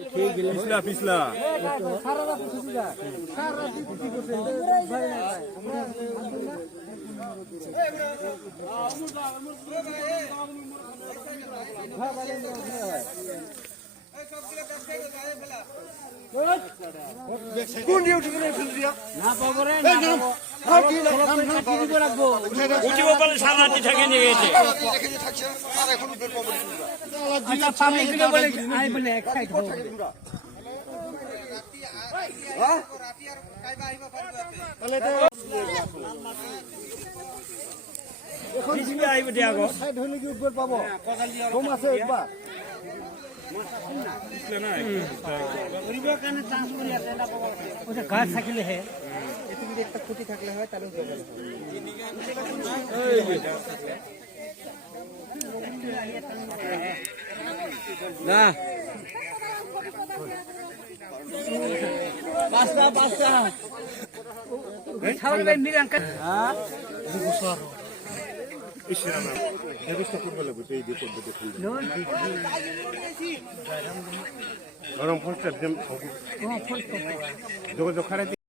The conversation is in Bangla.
পিছলা পিছলা কোন দিয়ে উঠি দিয়া না পাবো রে না পাবো উঠিব বলে সারা রাতি থাকে নিয়ে গেছে আচ্ছা পাবলিক গুলো বলে আই বলে এক সাইড হোক এখন পিছলা আইব দিয়া গো সাইড হইলে কি উপর পাবো কম আছে একবার পিছলা না করিব কেন চান্স করি আছে না পাবো ওটা গাছ থাকিলে হে এতে যদি একটা খুঁটি থাকলে হয় তাহলে না পাঁচটা পাঁচটা ছাউল ভাই মিরাঙ্কা হ্যাঁ ব্যবস্থা করবে লাগবে এই দিয়ে করবে নো গরম ফলটা যোগাযোগ খারাপ